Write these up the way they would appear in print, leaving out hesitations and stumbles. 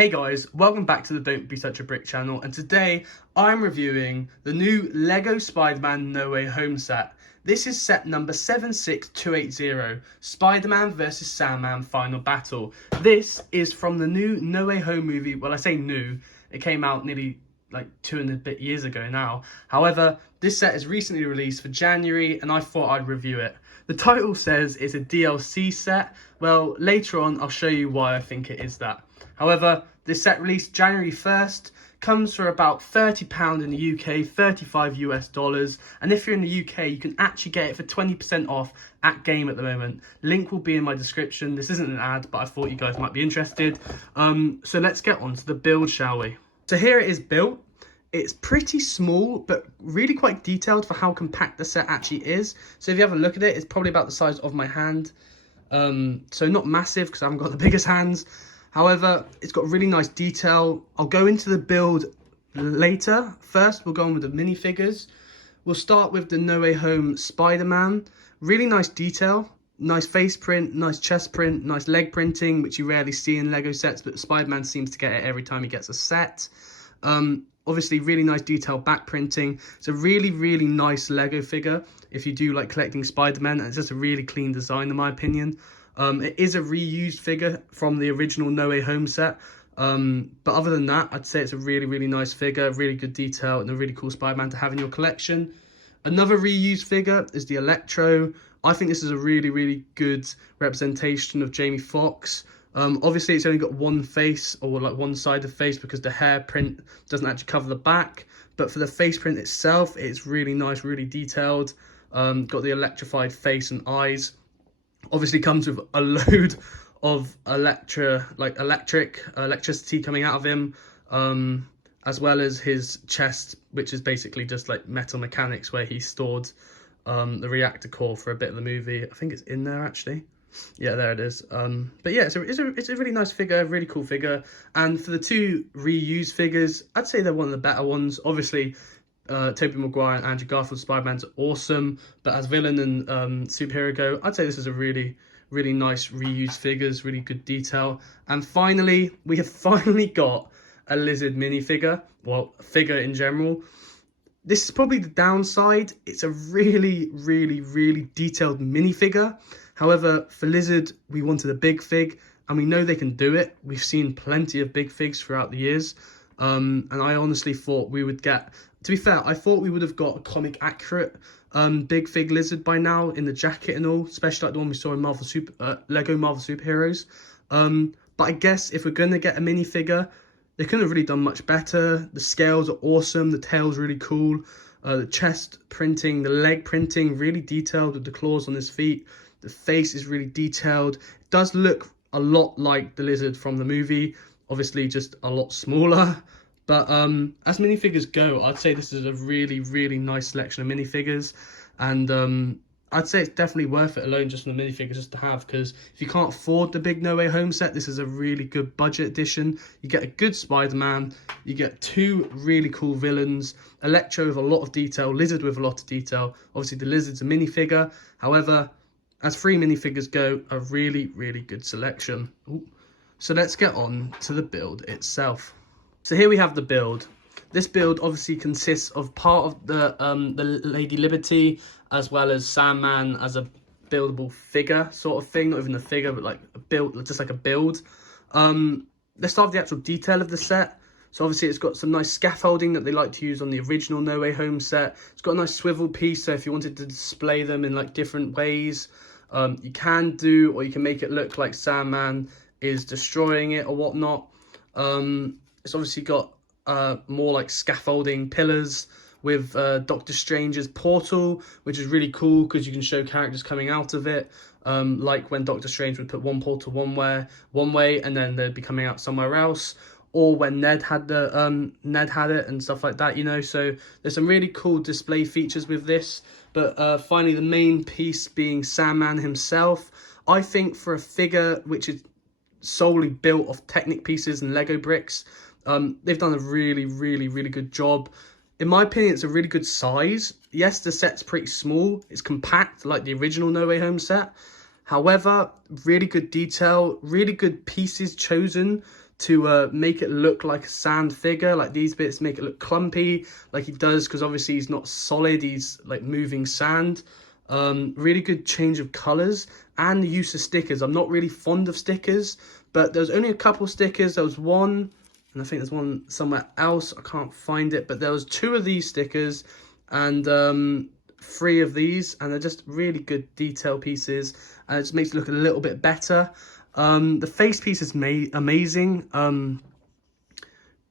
Hey guys, welcome back to the Don't Be Such a Brick channel, and today I'm reviewing the new LEGO Spider-Man No Way Home set. This is set number 76280, Spider-Man vs Sandman Final Battle. This is from the new No Way Home movie. Well, I say new, it came out nearly like 2 and a bit years ago now. However, this set is recently released for January and I thought I'd review it. The title says it's a DLC set. Well, later on I'll show you why I think it is that. However, this set released January 1st, comes for about £30 in the UK, 35 US dollars, and if you're in the UK, you can actually get it for 20% off at Game at the moment. Link will be in my description. This isn't an ad, but I thought you guys might be interested. So let's get on to the build, shall we? So here it is built. It's pretty small, but really quite detailed for how compact the set actually is. So if you have a look at it, it's probably about the size of my hand. So not massive because I haven't got the biggest hands. However, it's got really nice detail. I'll go into the build later. First, we'll go on with the minifigures. We'll start with the No Way Home Spider-Man. Really nice detail. Nice face print, nice chest print, nice leg printing, which you rarely see in LEGO sets, but Spider-Man seems to get it every time he gets a set. Obviously, really nice detail back printing. It's a really, really nice LEGO figure if you do like collecting Spider-Man. It's just a really clean design, in my opinion. It is a reused figure from the original No Way Home set. But other than that, I'd say it's a really, really nice figure, really good detail, and a really cool Spider-Man to have in your collection. Another reused figure is the Electro. I think this is a really, really good representation of Jamie Foxx. Obviously, it's only got one face, or like one side of the face, because the hair print doesn't actually cover the back. But for the face print itself, it's really nice, really detailed. Got the electrified face and eyes. Obviously comes with a load of electricity coming out of him, as well as his chest, which is basically just like metal mechanics, where he stored the reactor core for a bit of the movie. I think it's in there actually. Yeah, there it is. But yeah, it's a really nice figure, really cool figure. And for the two reused figures, I'd say they're one of the better ones. Obviously, Tobey Maguire and Andrew Garfield's Spider-Man's awesome, but as villain and superhero go, I'd say this is a really, really nice reused figures, really good detail. And finally, we have finally got a Lizard minifigure, well, a figure in general. This is probably the downside. It's a really, really, really detailed minifigure. However, for Lizard, we wanted a big fig, and we know they can do it. We've seen plenty of big figs throughout the years. And I honestly thought we would get, to be fair, I thought we would have got a comic accurate big fig Lizard by now in the jacket and all, especially like the one we saw in LEGO Marvel Superheroes. But I guess if we're going to get a minifigure, they couldn't have really done much better. The scales are awesome, the tail's really cool, the chest printing, the leg printing, really detailed with the claws on his feet. The face is really detailed. It does look a lot like the Lizard from the movie, obviously just a lot smaller. But as minifigures go, I'd say this is a really, really nice selection of minifigures. And I'd say it's definitely worth it alone just from the minifigures just to have. Because if you can't afford the big No Way Home set, this is a really good budget edition. You get a good Spider-Man. You get two really cool villains. Electro with a lot of detail. Lizard with a lot of detail. Obviously, the Lizard's a minifigure. However, as three minifigures go, a really, really good selection. Ooh. So let's get on to the build itself. So here we have the build. This build obviously consists of part of the Lady Liberty, as well as Sandman as a buildable figure sort of thing. Not even a figure, but like a build, just like a build. Let's start with the actual detail of the set. So obviously it's got some nice scaffolding that they like to use on the original No Way Home set. It's got a nice swivel piece, so if you wanted to display them in like different ways, you can do, or you can make it look like Sandman is destroying it or whatnot. It's obviously got more like scaffolding pillars with Doctor Strange's portal, which is really cool because you can show characters coming out of it, like when Doctor Strange would put one portal one way and then they'd be coming out somewhere else, or when Ned had it and stuff like that, you know. So there's some really cool display features with this. But finally, the main piece being Sandman himself. I think for a figure which is solely built off Technic pieces and Lego bricks, they've done a really, really, really good job. In my opinion, it's a really good size. Yes, the set's pretty small. It's compact like the original No Way Home set. However, really good detail, really good pieces chosen to make it look like a sand figure. Like these bits make it look clumpy, like he does, because obviously he's not solid, he's like moving sand. Really good change of colors and the use of stickers. I'm not really fond of stickers, but there's only a couple stickers. There was one, and I think there's one somewhere else, I can't find it, but there was 2 of these stickers and 3 of these, and they're just really good detail pieces, and it just makes it look a little bit better. The face piece is amazing.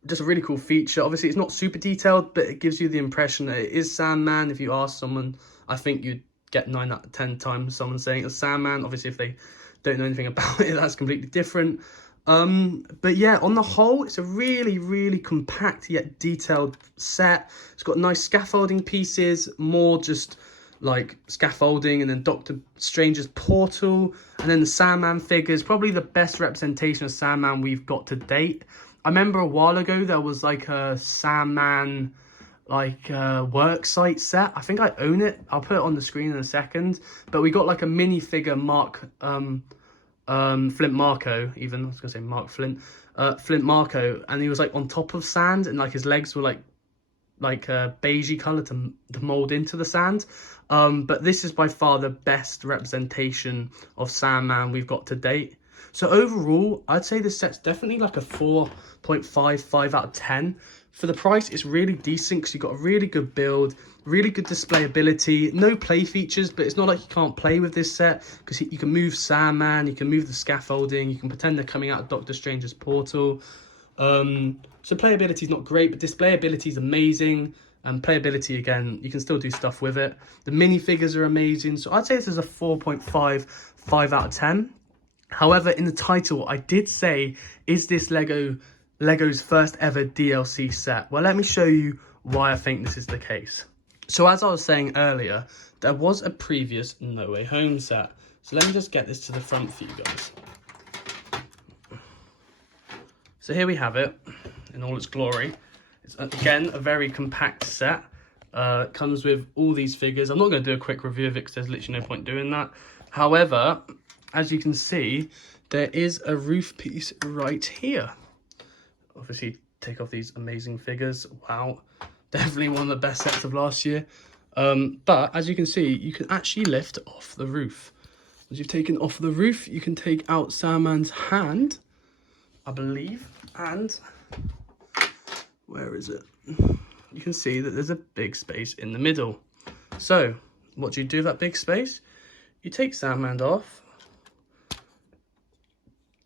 Just a really cool feature. Obviously it's not super detailed, but it gives you the impression that it is Sandman. If you ask someone, I think you'd get 9 out of 10 times someone saying it's Sandman. Obviously if they don't know anything about it, that's completely different. But yeah, on the whole, it's a really, really compact yet detailed set. It's got nice scaffolding pieces, more just like scaffolding, and then Doctor Strange's portal, and then the Sandman figures. Probably the best representation of Sandman we've got to date. I remember a while ago there was like a Sandman work site set. I think I own it. I'll put it on the screen in a second. But we got like a minifigure Flint Marco, even I was gonna say Mark Flint, Flint Marco, and he was like on top of sand, and like his legs were like beigey color to mold into the sand. But this is by far the best representation of Sandman we've got to date. So overall, I'd say this set's definitely like a 4.55 out of 10. For the price, it's really decent because you've got a really good build, really good display ability, no play features, but it's not like you can't play with this set because you can move Sandman, you can move the scaffolding, you can pretend they're coming out of Doctor Strange's portal. So playability is not great, but display ability is amazing. And playability, again, you can still do stuff with it. The minifigures are amazing. So I'd say this is a 4.55 out of 10. However, in the title, I did say, is this Lego's first ever DLC set? Well, let me show you why I think this is the case. So as I was saying earlier, there was a previous No Way Home set. So let me just get this to the front for you guys. So here we have it in all its glory. It's again a very compact set. It comes with all these figures. I'm not going to do a quick review of it because there's literally no point doing that. However, as you can see, there is a roof piece right here. Obviously, take off these amazing figures. Wow, definitely one of the best sets of last year. But as you can see, you can actually lift off the roof. As you've taken off the roof, you can take out Sandman's hand, I believe, and where is it? You can see that there's a big space in the middle. So what do you do with that big space? You take Sandman off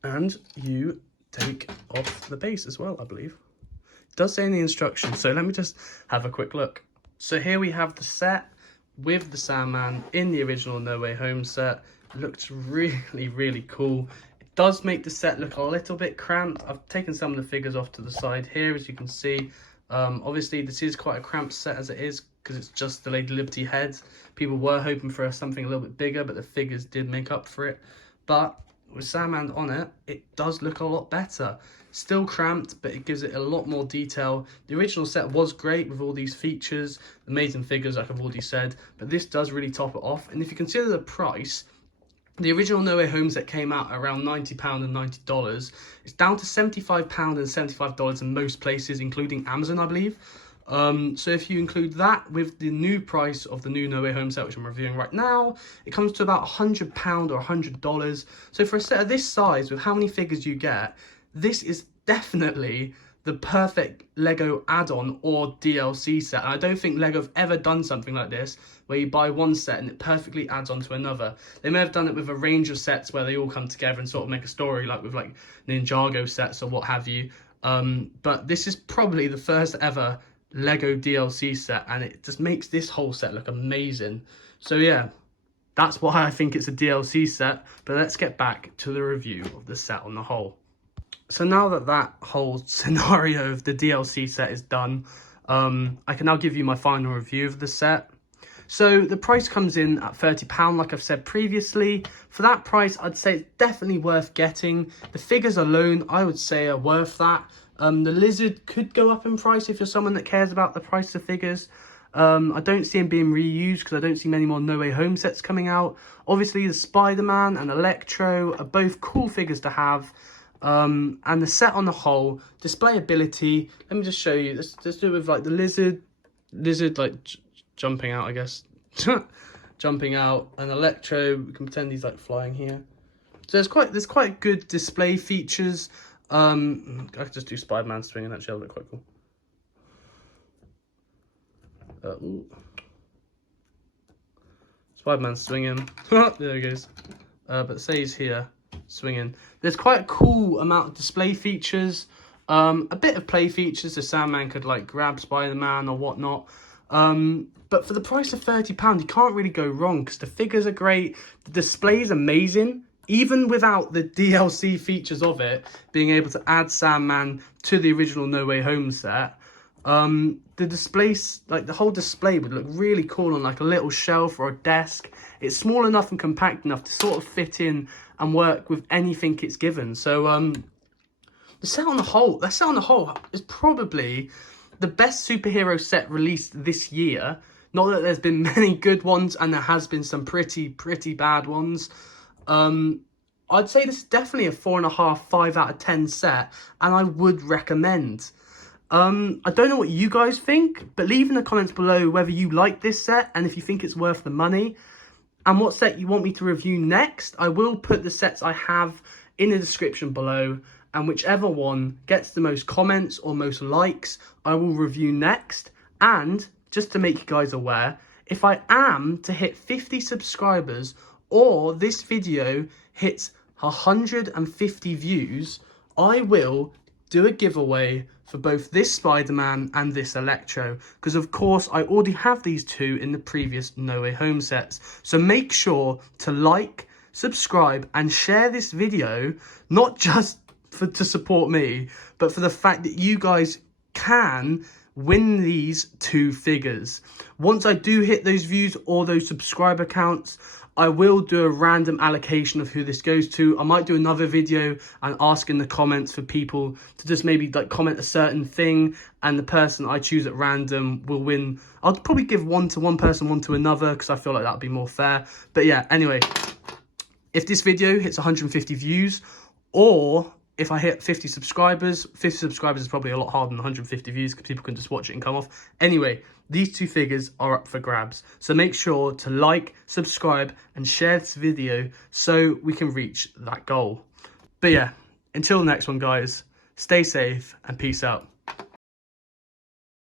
and you take off the base as well, I believe. It does say in the instructions, so let me just have a quick look. So here we have the set with the Sandman in the original No Way Home set. It looks really, really cool. It does make the set look a little bit cramped. I've taken some of the figures off to the side here, as you can see. Obviously, this is quite a cramped set as it is, because it's just the Lady Liberty heads. People were hoping for something a little bit bigger, but the figures did make up for it. But with Sandman on it, it does look a lot better. Still cramped, but it gives it a lot more detail. The original set was great with all these features, amazing figures, like I've already said, but this does really top it off. And if you consider the price, the original No Way Home set came out around £90 and $90. It's down to £75 and $75 in most places, including Amazon, I believe. So if you include that with the new price of the new No Way Home set, which I'm reviewing right now, it comes to about £100 or $100. So for a set of this size, with how many figures you get, this is definitely the perfect Lego add-on or DLC set. And I don't think Lego have ever done something like this, where you buy one set and it perfectly adds on to another. They may have done it with a range of sets where they all come together and sort of make a story, like with like Ninjago sets or what have you. But this is probably the first ever Lego DLC set, and it just makes this whole set look amazing. So yeah, that's why I think it's a DLC set. But let's get back to the review of the set on the whole. So now that that whole scenario of the DLC set is done, I can now give you my final review of the set. So the price comes in at £30, like I've said previously. For that price, I'd say it's definitely worth getting. The figures alone, I would say, are worth that. The lizard could go up in price if you're someone that cares about the price of figures. I don't see him being reused because I don't see many more No Way Home sets coming out. Obviously, the Spider-Man and Electro are both cool figures to have. And the set on the whole, display ability, let me just show you. Let's do it with like the lizard like jumping out, I guess. Jumping out, and Electro, we can pretend he's like flying here. So there's quite good display features. I could just do Spider-Man swinging, actually, that'll look quite cool. Spider-Man swinging. There he goes. But say he's here swinging. There's quite a cool amount of display features. A bit of play features, so Sandman could like grab Spider-Man or whatnot. But for the price of £30, you can't really go wrong because the figures are great. The display is amazing. Even without the DLC features of it, being able to add Sandman to the original No Way Home set, the display, like the whole display would look really cool on like a little shelf or a desk. It's small enough and compact enough to sort of fit in and work with anything it's given. So the set on the whole is probably the best superhero set released this year. Not that there's been many good ones, and there has been some pretty bad ones. I'd say this is definitely a 4.5, 5 out of 10 set, and I would recommend. I don't know what you guys think, but leave in the comments below whether you like this set and if you think it's worth the money, and what set you want me to review next. I will put the sets I have in the description below, and whichever one gets the most comments or most likes, I will review next. And just to make you guys aware, if I am to hit 50 subscribers or this video hits 150 views, I will do a giveaway for both this Spider-Man and this Electro, because of course I already have these two in the previous No Way Home sets. So make sure to like, subscribe and share this video, not just to support me, but for the fact that you guys can win these two figures. Once I do hit those views or those subscriber counts, I will do a random allocation of who this goes to. I might do another video and ask in the comments for people to just maybe like comment a certain thing, and the person I choose at random will win. I'll probably give one to one person, one to another, because I feel like that would be more fair. But yeah, anyway, if this video hits 150 views, or if I hit 50 subscribers is probably a lot harder than 150 views because people can just watch it and come off. Anyway, these two figures are up for grabs. So make sure to like, subscribe and share this video so we can reach that goal. But yeah, until the next one, guys, stay safe and peace out.